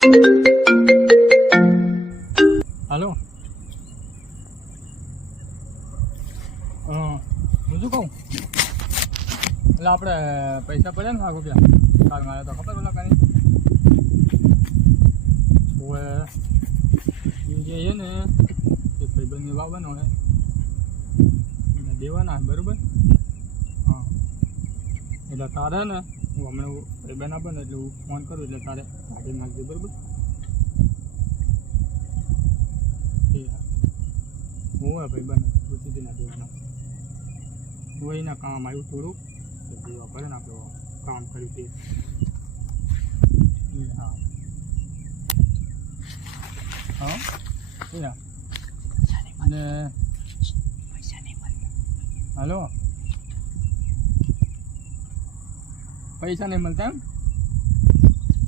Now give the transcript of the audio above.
હાલો. હું શું કહું, એટલે આપણે પૈસા પડ્યા ને ₹1 કાલ મારે તો ખબર પેલા કાંઈ હવે એ જે છે ને એ ભાઈબંધની વાવવાનો હોય એને દેવાના બરાબર. હા એટલે તારે ને હું હમણાં ભાઈબંધ આપે ને એટલે હું ફોન કરું એટલે તારે કાઢી નાખજે બરાબર. હું ભાઈબંધ પૂછી ના દેવાના હું એના કામ આવ્યું થોડુંક દેવા પડે ને આપણે કામ કર્યું તે. હા હા અને હાલો પૈસા નહીં મળતા એમ.